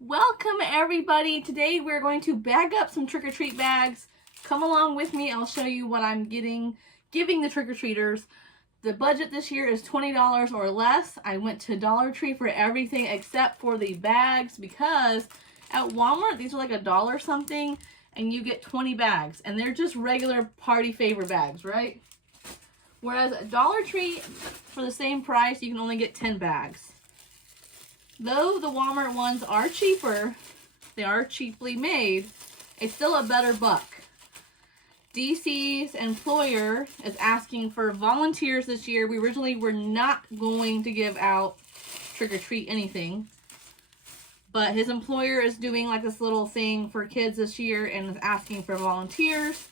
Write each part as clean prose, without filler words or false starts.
Welcome everybody. Today we're going to bag up some trick-or-treat bags. Come along with me. I'll show you what I'm giving the trick-or-treaters. The budget this year is $20 or less. I went to Dollar Tree for everything except for the bags because at Walmart these are like $1 something and you get 20 bags and they're just regular party favor bags, right? Whereas at Dollar Tree for the same price you can only get 10 bags. Though the Walmart ones are cheaper, they are cheaply made, it's still a better buck. DC's employer is asking for volunteers this year. We originally were not going to give out trick-or-treat anything, but his employer is doing like this little thing for kids this year and is asking for volunteers.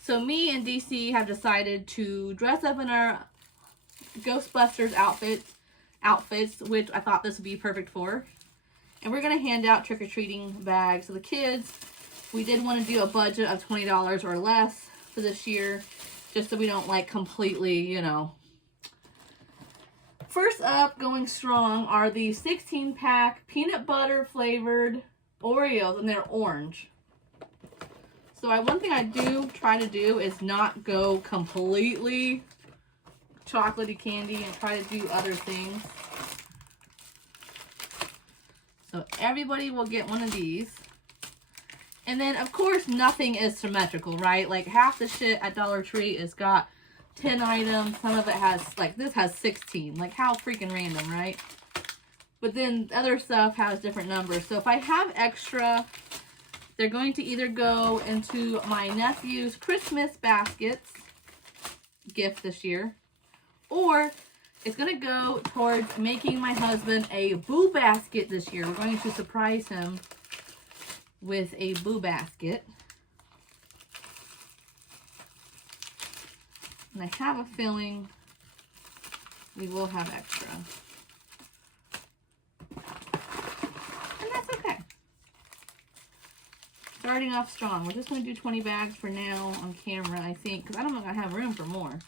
So me and DC have decided to dress up in our Ghostbusters outfits, which I thought this would be perfect for. And we're going to hand out trick-or-treating bags to the kids. We did want to do a budget of $20 or less for this year, just so we don't like completely, you know. First up, going strong, are the 16-pack peanut butter flavored Oreos, and they're orange. So one thing I do try to do is not go completely chocolatey candy and try to do other things. So everybody will get one of these. And then of course nothing is symmetrical, right? Like half the shit at Dollar Tree has got 10 items. Some of it has, like this has 16. Like how freaking random, right? But then other stuff has different numbers. So if I have extra, they're going to either go into my nephew's Christmas baskets gift this year, or it's going to go towards making my husband a boo basket this year. We're going to surprise him with a boo basket. And I have a feeling we will have extra. And that's okay. Starting off strong. We're just going to do 20 bags for now on camera, I think, because I don't know if I have room for more.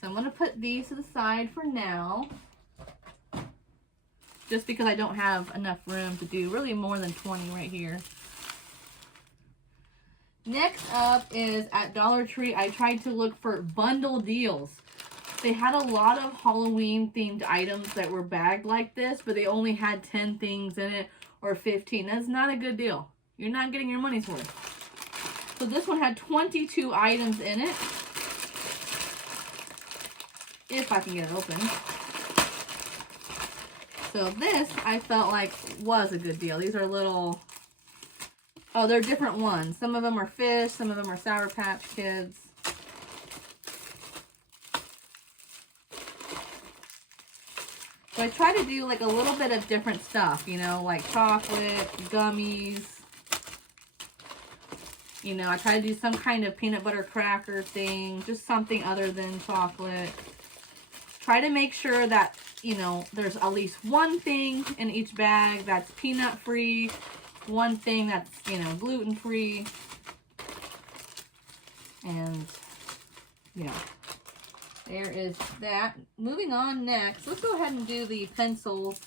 So I'm going to put these to the side for now, just because I don't have enough room to do really more than 20 right here. Next up is at Dollar Tree, I tried to look for bundle deals. They had a lot of Halloween themed items that were bagged like this, but they only had 10 things in it or 15. That's not a good deal. You're not getting your money's worth. So this one had 22 items in it. If I can get it open. So this, I felt like was a good deal. These are little, oh, they're different ones. Some of them are fish, some of them are Sour Patch Kids. So I try to do like a little bit of different stuff, you know, like chocolate, gummies. You know, I try to do some kind of peanut butter cracker thing, just something other than chocolate. Try to make sure that, you know, there's at least one thing in each bag that's peanut free, one thing that's, you know, gluten free. And, yeah, there is that. Moving on next, let's go ahead and do the pencils.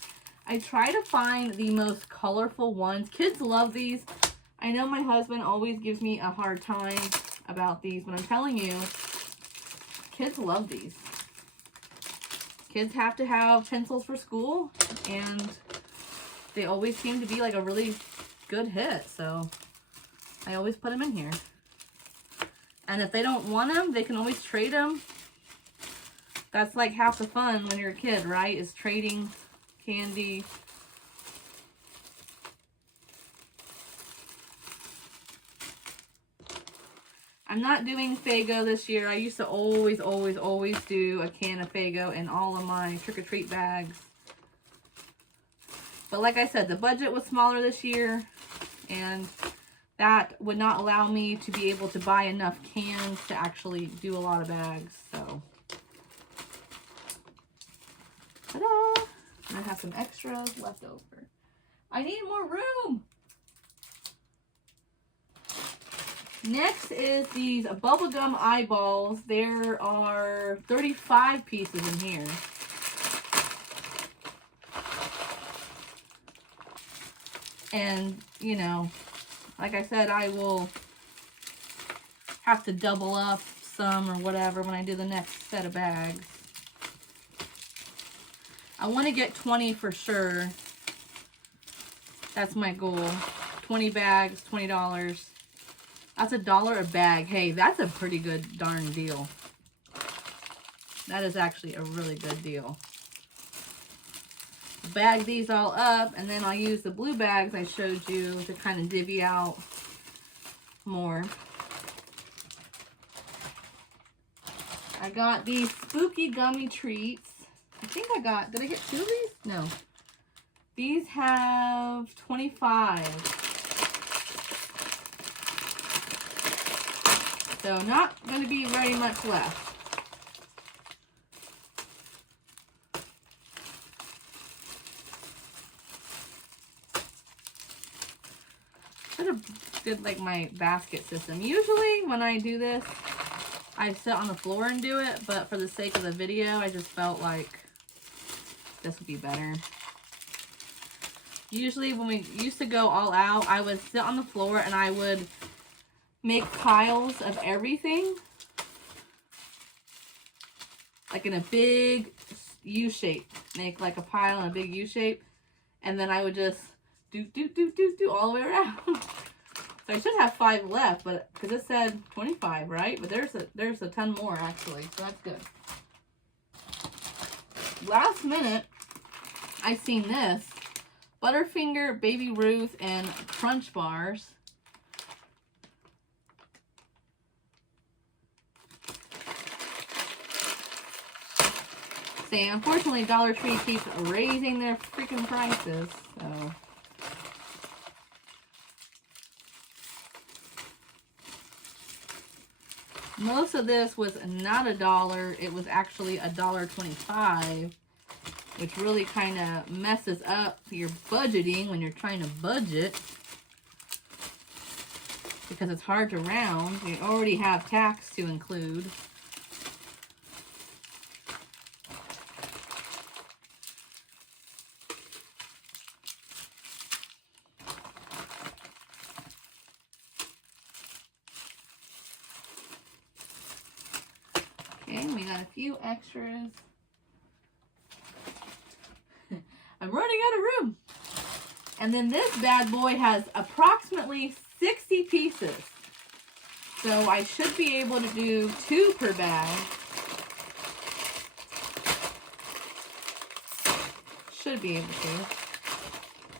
I try to find the most colorful ones. Kids love these. I know my husband always gives me a hard time about these, but I'm telling you, kids love these. Kids have to have pencils for school, and they always seem to be like a really good hit, so I always put them in here. And if they don't want them, they can always trade them. That's like half the fun when you're a kid, right? Is trading candy. I'm not doing Faygo this year. I used to always do a can of Faygo in all of my trick-or-treat bags. But like I said, the budget was smaller this year, and that would not allow me to be able to buy enough cans to actually do a lot of bags. So, ta-da! I have some extras left over. I need more room! Next is these bubblegum eyeballs. There are 35 pieces in here. And, you know, like I said, I will have to double up some or whatever when I do the next set of bags. I want to get 20 for sure. That's my goal. 20 bags, $20. That's $1 a bag. Hey, that's a pretty good darn deal. That is actually a really good deal. Bag these all up, and then I'll use the blue bags I showed you to kind of divvy out more. I got these spooky gummy treats. I think I got, did I get 2 of these? No. These have 25. So not going to be very much left. Should have did like my basket system. Usually when I do this, I sit on the floor and do it, but for the sake of the video, I just felt like this would be better. Usually when we used to go all out, I would sit on the floor and I would make piles of everything. Like in a big U shape. Make like a pile in a big U shape. And then I would just do all the way around. So I should have 5 left, but because it said 25, right? But there's a ton more actually, so that's good. Last minute, I seen this Butterfinger, Baby Ruth, and Crunch Bars. See, unfortunately, Dollar Tree keeps raising their freaking prices, so. Most of this was not $1. It was actually $1.25, which really kind of messes up your budgeting when you're trying to budget, because it's hard to round. You already have tax to include. Okay, we got a few extras. I'm running out of room. And then this bad boy has approximately 60 pieces. So I should be able to do 2 per bag. Should be able to.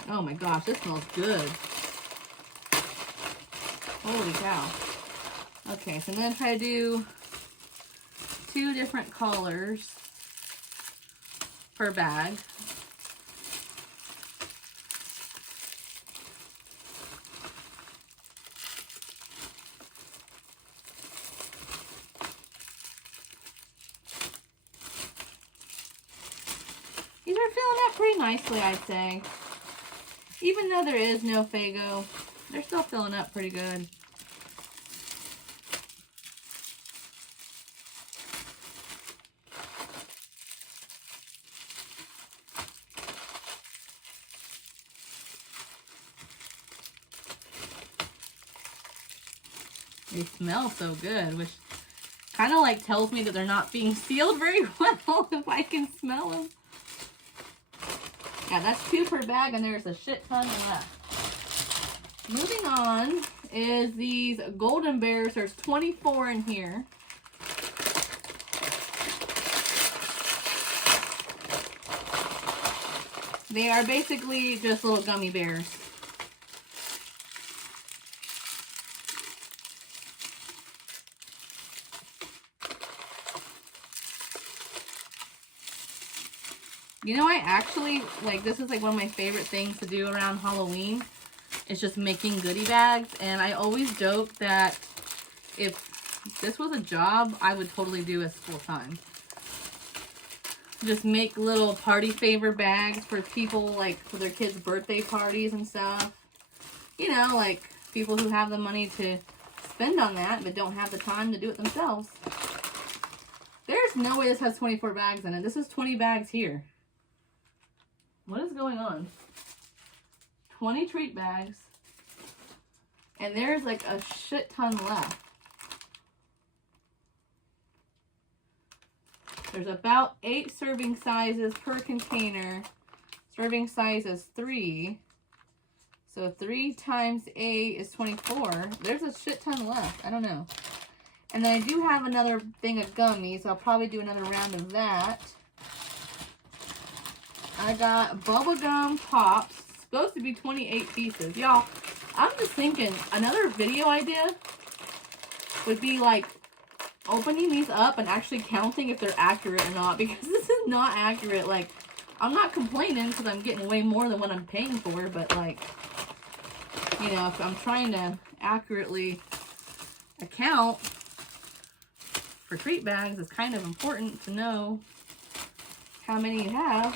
Oh my gosh, this smells good. Holy cow. Okay, so I'm going to try to do 2 different colors per bag. These are filling up pretty nicely, I'd say. Even though there is no Faygo, they're still filling up pretty good. They smell so good, which kind of like tells me that they're not being sealed very well if I can smell them. Yeah, that's 2 per bag, and there's a shit ton left. Moving on is these Golden Bears. There's 24 in here. They are basically just little gummy bears. You know, I actually, like, this is like one of my favorite things to do around Halloween. It's just making goodie bags. And I always joke that if this was a job, I would totally do this full time. Just make little party favor bags for people, like, for their kids' birthday parties and stuff. You know, like, people who have the money to spend on that, but don't have the time to do it themselves. There's no way this has 24 bags in it. This is 20 bags here. What is going on? 20 treat bags. And there's like a shit ton left. There's about 8 serving sizes per container. Serving size is 3. So 3 times 8 is 24. There's a shit ton left. I don't know. And then I do have another thing of gummies. I'll probably do another round of that. I got bubblegum pops. Supposed to be 28 pieces. Y'all, I'm just thinking another video idea would be like opening these up and actually counting if they're accurate or not, because this is not accurate. Like, I'm not complaining because I'm getting way more than what I'm paying for, but like, you know, if I'm trying to accurately account for treat bags, it's kind of important to know how many you have.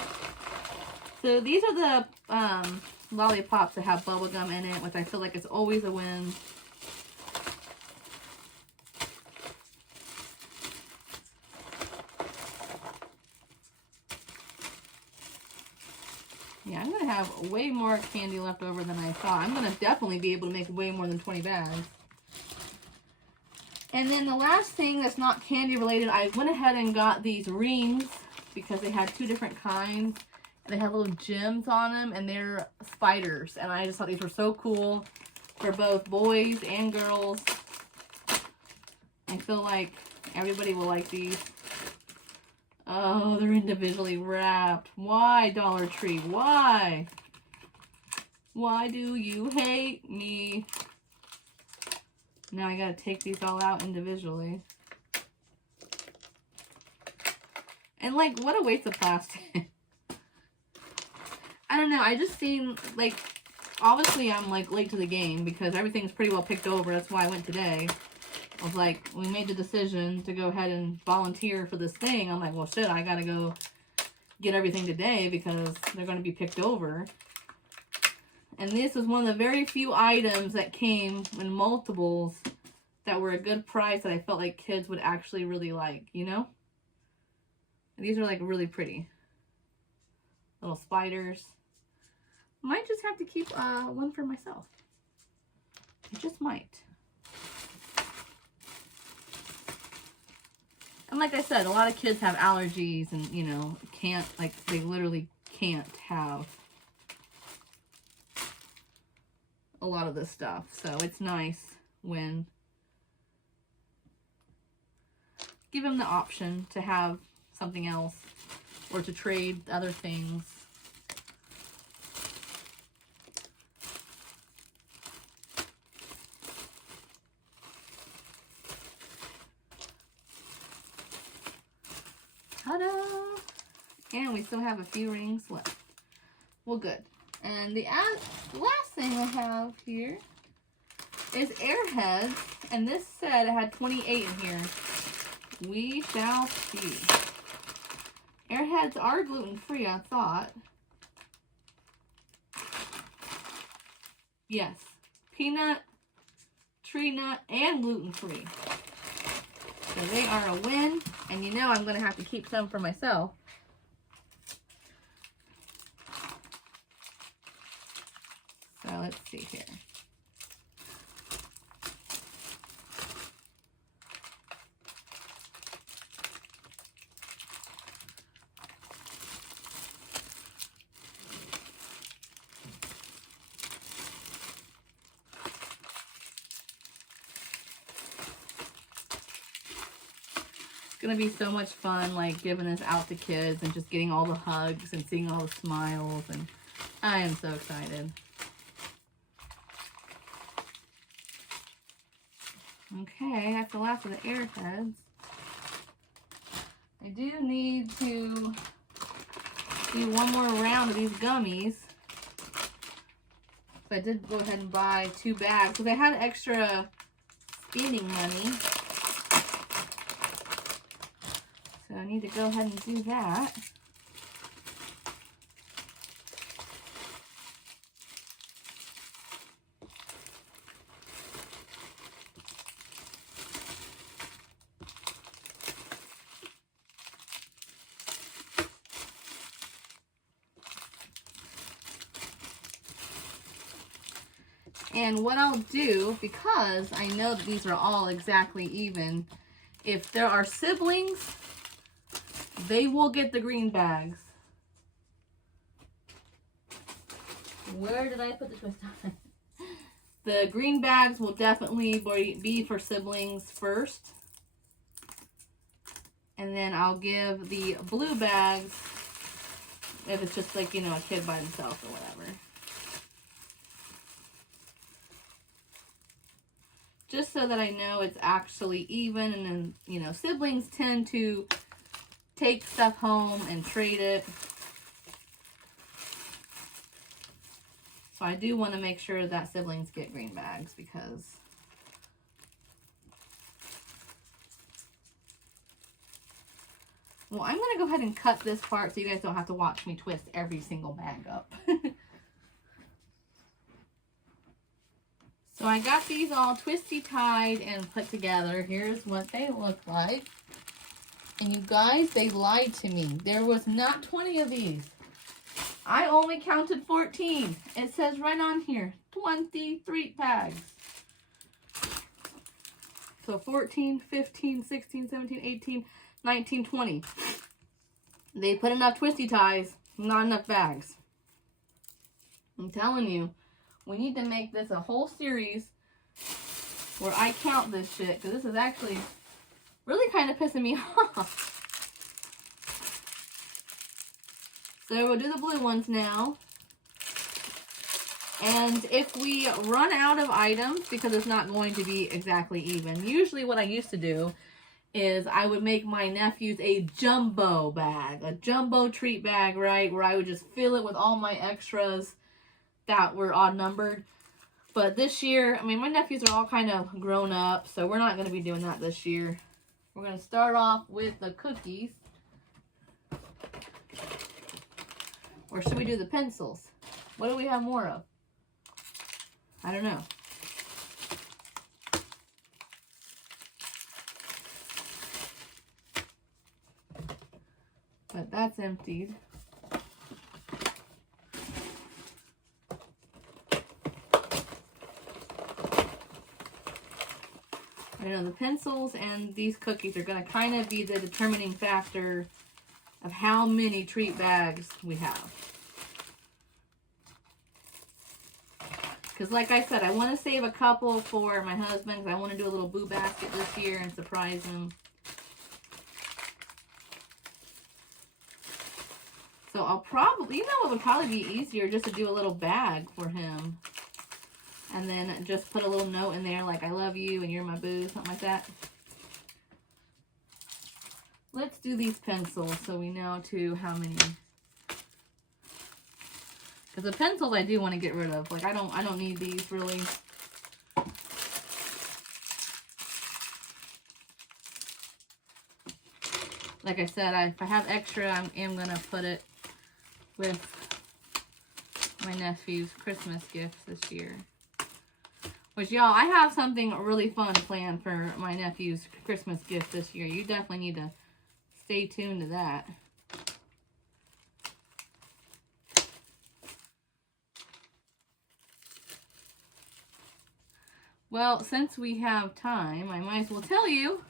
So these are the lollipops that have bubblegum in it, which I feel like it's always a win. Yeah, I'm going to have way more candy left over than I thought. I'm going to definitely be able to make way more than 20 bags. And then the last thing that's not candy related, I went ahead and got these rings because they had 2 different kinds. And they have little gems on them, and they're spiders. And I just thought these were so cool for both boys and girls. I feel like everybody will like these. Oh, they're individually wrapped. Why, Dollar Tree? Why? Why do you hate me? Now I gotta take these all out individually. And like, what a waste of plastic. I don't know, I just seen, like, obviously I'm like late to the game because everything's pretty well picked over. That's why I went today. I was like, we made the decision to go ahead and volunteer for this thing. I'm like, well, shit, I gotta go get everything today because they're gonna be picked over. And this was one of the very few items that came in multiples that were a good price that I felt like kids would actually really like, you know? And these are like really pretty. Little spiders. Might just have to keep one for myself. I just might. And like I said, a lot of kids have allergies and, you know, can't, like, they literally can't have a lot of this stuff. So it's nice when give them the option to have something else or to trade other things. Ta-da! And we still have a few rings left. Well, good. And the last thing I have here is Airheads. And this said it had 28 in here. We shall see. Airheads are gluten-free, I thought. Yes. Peanut, tree nut, and gluten-free. So they are a win. And you know I'm going to have to keep some for myself. So let's see here. Gonna be so much fun, like giving this out to kids and just getting all the hugs and seeing all the smiles, and I am so excited. Okay, that's the last of the Airheads. I do need to do one more round of these gummies. So I did go ahead and buy 2 bags because I had extra spending money. So I need to go ahead and do that. And what I'll do, because I know that these are all exactly even, if there are siblings, they will get the green bags. Where did I put the twist on? The green bags will definitely be for siblings first. And then I'll give the blue bags if it's just like, you know, a kid by himself or whatever. Just so that I know it's actually even, and then, you know, siblings tend to take stuff home and trade it. So I do want to make sure that siblings get green bags because well, I'm going to go ahead and cut this part so you guys don't have to watch me twist every single bag up. So I got these all twisty tied and put together. Here's what they look like. And you guys, they lied to me. There was not 20 of these. I only counted 14. It says right on here, 23 bags. So 14, 15, 16, 17, 18, 19, 20. They put enough twisty ties, not enough bags. I'm telling you, we need to make this a whole series where I count this shit, because this is actually really kind of pissing me off. So we'll do the blue ones now. And if we run out of items, because it's not going to be exactly even, usually what I used to do is I would make my nephews a jumbo bag, a jumbo treat bag, right? Where I would just fill it with all my extras that were odd numbered. But this year, I mean, my nephews are all kind of grown up, so we're not going to be doing that this year. We're going to start off with the cookies. Or should we do the pencils? What do we have more of? I don't know. But that's emptied. I know the pencils and these cookies are going to kind of be the determining factor of how many treat bags we have. Because like I said, I want to save a couple for my husband, because I want to do a little boo basket this year and surprise him. So I'll probably, you know, it would probably be easier just to do a little bag for him. And then just put a little note in there like, I love you and you're my boo, something like that. Let's do these pencils so we know, too, how many. Because the pencils I do want to get rid of. Like, I don't need these, really. Like I said, if I have extra, I am going to put it with my nephew's Christmas gifts this year. Which, y'all, I have something really fun planned for my nephew's Christmas gift this year. You definitely need to stay tuned to that. Well, since we have time, I might as well tell you.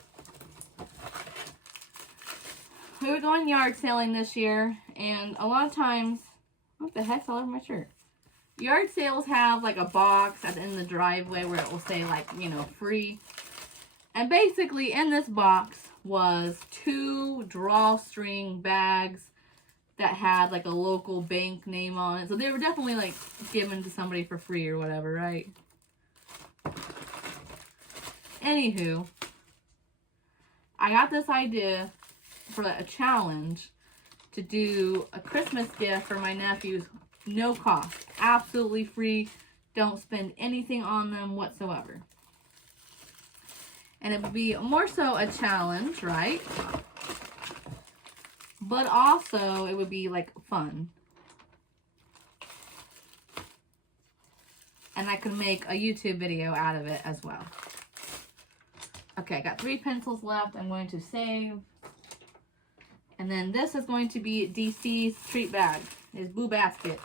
We were going yard selling this year, and a lot of times, what the heck's all over my shirt? Yard sales have like a box at the end of the driveway where it will say, like, you know, free. And basically in this box was 2 drawstring bags that had like a local bank name on it. So they were definitely like given to somebody for free or whatever, right? Anywho, I got this idea for a challenge to do a Christmas gift for my nephews. No cost. Absolutely free. Don't spend anything on them whatsoever. And it would be more so a challenge, right? But also, it would be, like, fun. And I could make a YouTube video out of it as well. Okay, I got 3 pencils left. I'm going to save. And then this is going to be DC's treat bag. His boo basket.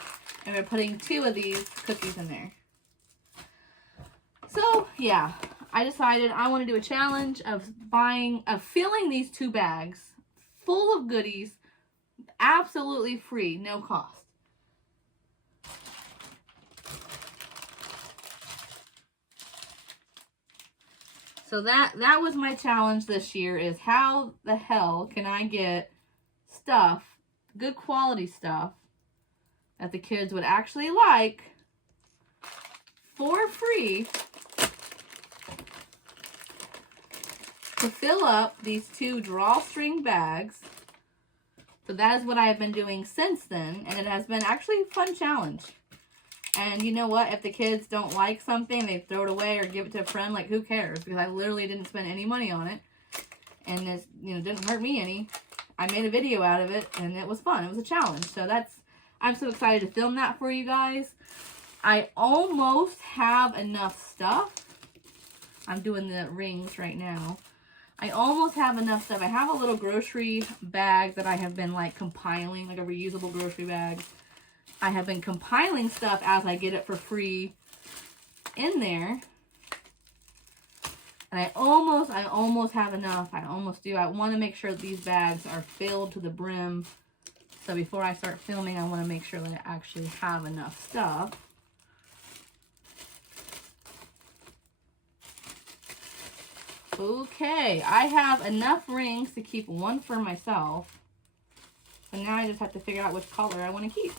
And we're putting 2 of these cookies in there. yeah, I decided I want to do a challenge of filling these 2 bags full of goodies, absolutely free, no cost. So that was my challenge this year, is how the hell can I get stuff, good quality stuff, that the kids would actually like for free to fill up these 2 drawstring bags. So that is what I have been doing since then, and it has been actually a fun challenge. And you know what? If the kids don't like something, they throw it away or give it to a friend, like, who cares? Because I literally didn't spend any money on it. And it, didn't hurt me any. I made a video out of it, and it was fun. It was a challenge. So I'm so excited to film that for you guys. I almost have enough stuff. I'm doing the rings right now. I almost have enough stuff. I have a little grocery bag that I have been, like, compiling, like a reusable grocery bag. I have been compiling stuff as I get it for free in there. And I almost have enough. I almost do. I want to make sure that these bags are filled to the brim. So before I start filming, I want to make sure that I actually have enough stuff. Okay, I have enough rings to keep 1 for myself. So now I just have to figure out which color I want to keep.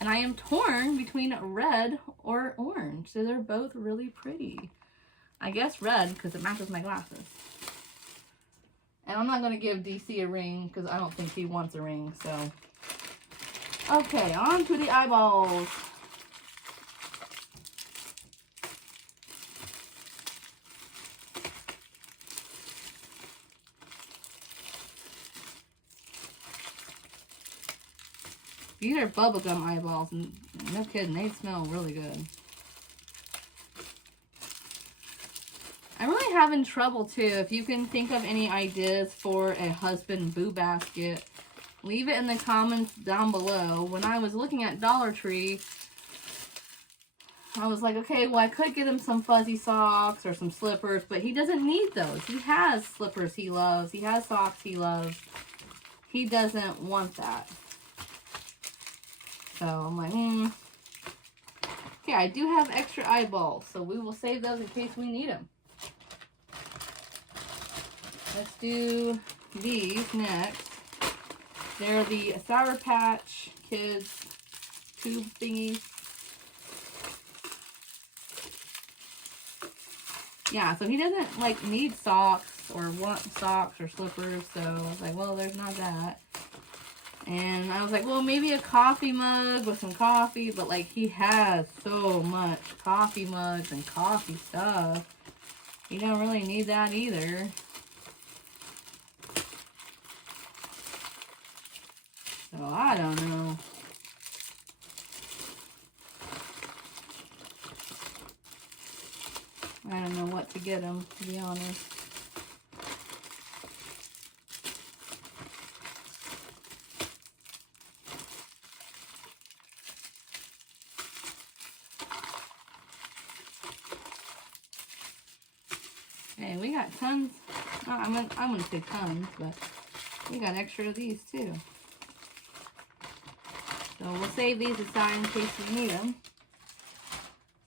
And I am torn between red or orange. So they're both really pretty. I guess red because it matches my glasses. And I'm not going to give DC a ring because I don't think he wants a ring. So, okay, on to the eyeballs. These are bubblegum eyeballs, and no kidding, they smell really good. I'm really having trouble, too. If you can think of any ideas for a husband boo basket, leave it in the comments down below. When I was looking at Dollar Tree, I was like, okay, well, I could get him some fuzzy socks or some slippers, but he doesn't need those. He has slippers he loves. He has socks he loves. He doesn't want that. So I'm like, Okay, I do have extra eyeballs, so we will save those in case we need them. Let's do these next. They're the Sour Patch Kids tube thingies. Yeah, so he doesn't like need socks or want socks or slippers, so I was like, well, there's not that. And I was like, well, maybe a coffee mug with some coffee, but like he has so much coffee mugs and coffee stuff. You don't really need that either. So I don't know. I don't know what to get him, to be honest. Hey, we got tons. Oh, I'm gonna say tons, but we got extra of these too. So we'll save these aside in case we need them.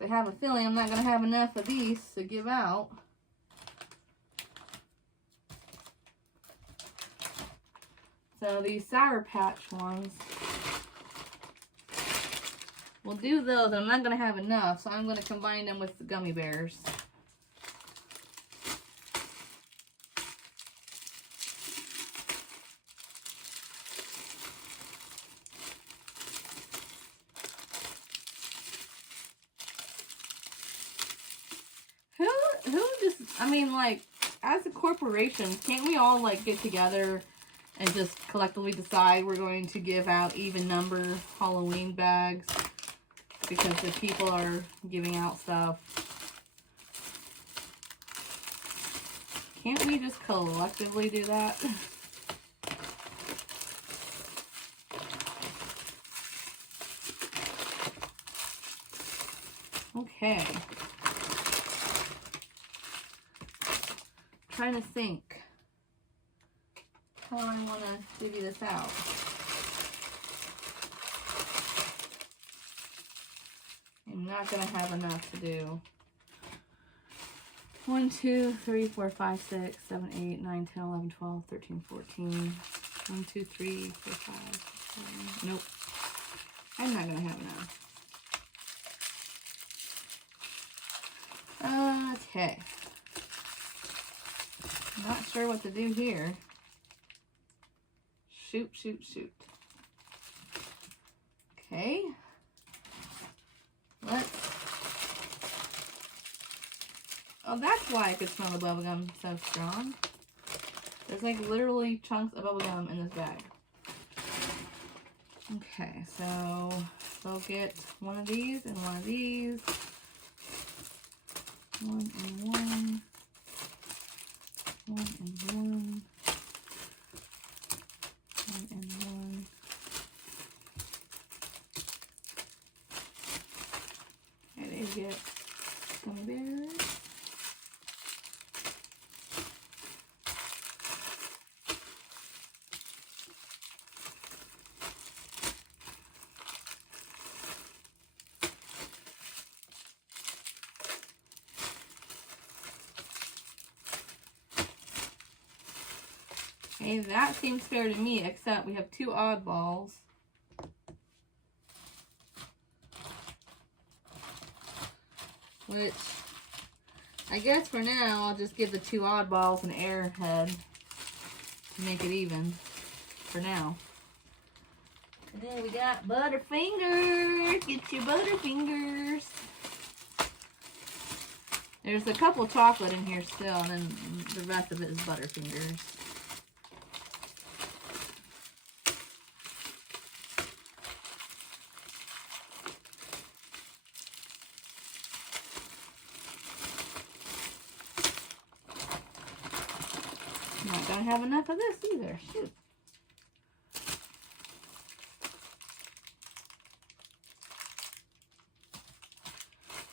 I have a feeling I'm not gonna have enough of these to give out. So these Sour Patch ones, we'll do those. I'm not gonna have enough, so I'm gonna combine them with the gummy bears. Who just, I mean, like, as a corporation, can't we all, like, get together and just collectively decide we're going to give out even number Halloween bags? Because the people are giving out stuff. Can't we just collectively do that? Okay. trying to think how I want to divvy this out. I'm not going to have enough to do 1, 2, 3, 4, 5, 6, 7, 8, 9, 10, 11, 12, 13, 14. 1, 2, 3, 4, 5, 6, 7. Nope. I'm not going to have enough. Okay. Not sure what to do here. Shoot, shoot, shoot. Okay. Oh, that's why I could smell the bubblegum so strong. There's like literally chunks of bubblegum in this bag. Okay, so we'll get one of these and one of these. 1 and 1. 1 and 1. 1 and 1. And then get gummy bears. Okay, that seems fair to me, except we have 2 oddballs. Which, I guess for now, I'll just give the 2 oddballs an airhead to make it even for now. And then we got Butterfingers. Get your Butterfingers. There's a couple chocolate in here still, and then the rest of it is Butterfingers. Not gonna have enough of this either. Shoot.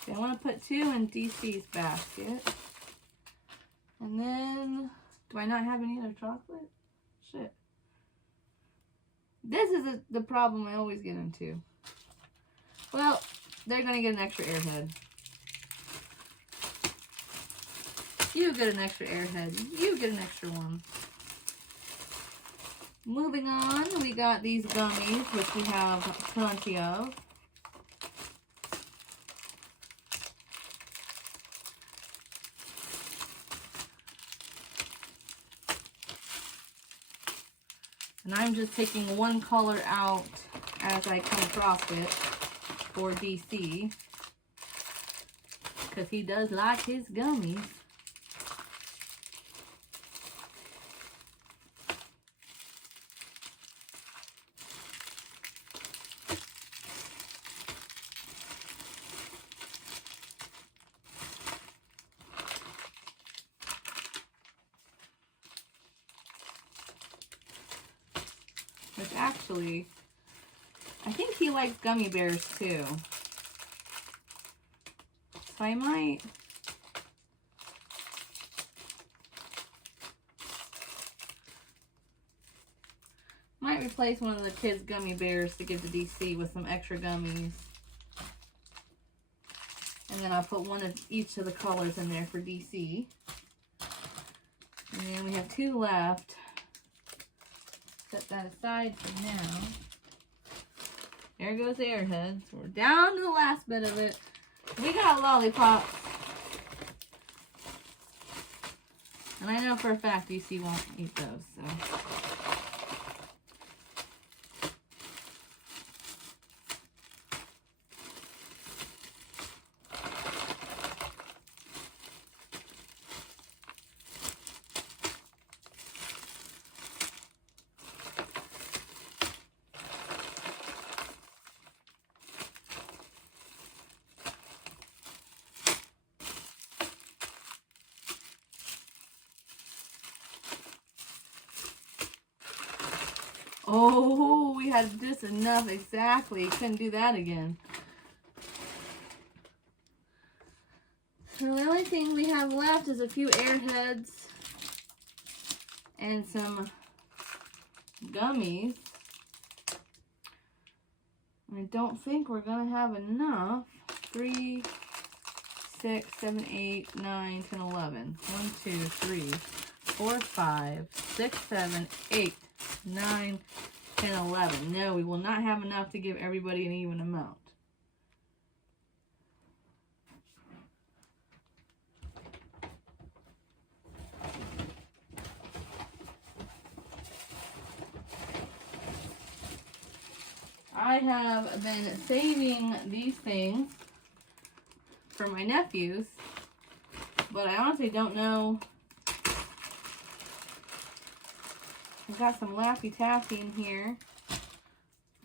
Okay, I want to put 2 in DC's basket. And then, do I not have any other chocolate? Shit. This is the problem I always get into. Well, they're gonna get an extra airhead. You get an extra airhead. You get an extra one. Moving on, we got these gummies, which we have plenty of. And I'm just taking one color out as I come across it for DC. Because he does like his gummies. Which actually, I think he likes gummy bears too. So I might replace one of the kids' gummy bears to give to DC with some extra gummies. And then I'll put one of each of the colors in there for DC. And then we have 2 left. Set that aside for now. There goes the airhead. So we're down to the last bit of it. We got lollipops. And I know for a fact DC won't eat those, so. Oh, we had just enough, exactly. Couldn't do that again. So the only thing we have left is a few airheads. and some gummies. I don't think we're gonna have enough. 3, 6, 7, 8, 9, 10, 11. 1, 2, 3, 4, 5, 6, 7, 8, 9, 10, 11. No, we will not have enough to give everybody an even amount. I have been saving these things for my nephews, but I honestly don't know. I've got some Laffy Taffy in here.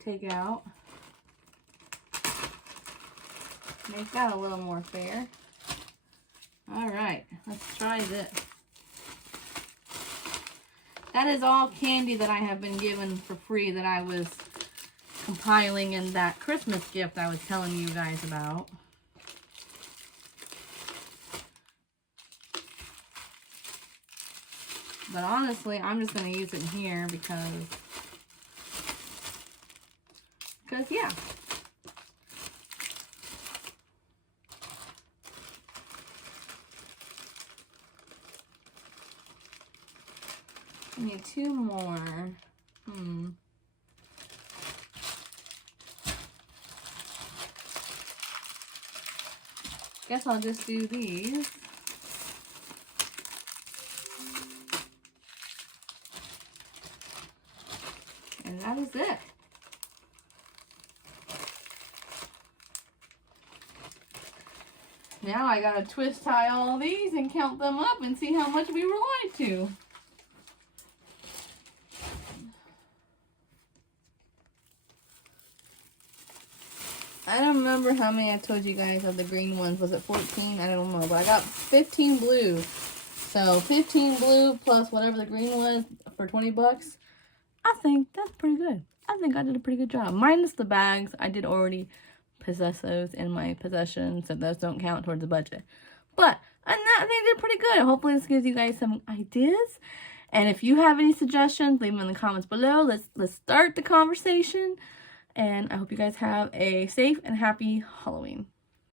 Take out. Make that a little more fair. Alright, let's try this. That is all candy that I have been given for free that I was compiling in that Christmas gift I was telling you guys about. But honestly, I'm just going to use it in here because yeah. I need 2 more. Guess I'll just do these. And that is it. Now I gotta twist tie all these and count them up and see how much we were lied to. I don't remember how many I told you guys of the green ones. Was it 14? I don't know. But I got 15 blue. So 15 blue plus whatever the green was for 20 bucks. I think that's pretty good. I think I did a pretty good job. Minus the bags. I did already possess those in my possession. So those don't count towards the budget. But I think I did pretty good. Hopefully this gives you guys some ideas. And if you have any suggestions, leave them in the comments below. Let's start the conversation. And I hope you guys have a safe and happy Halloween.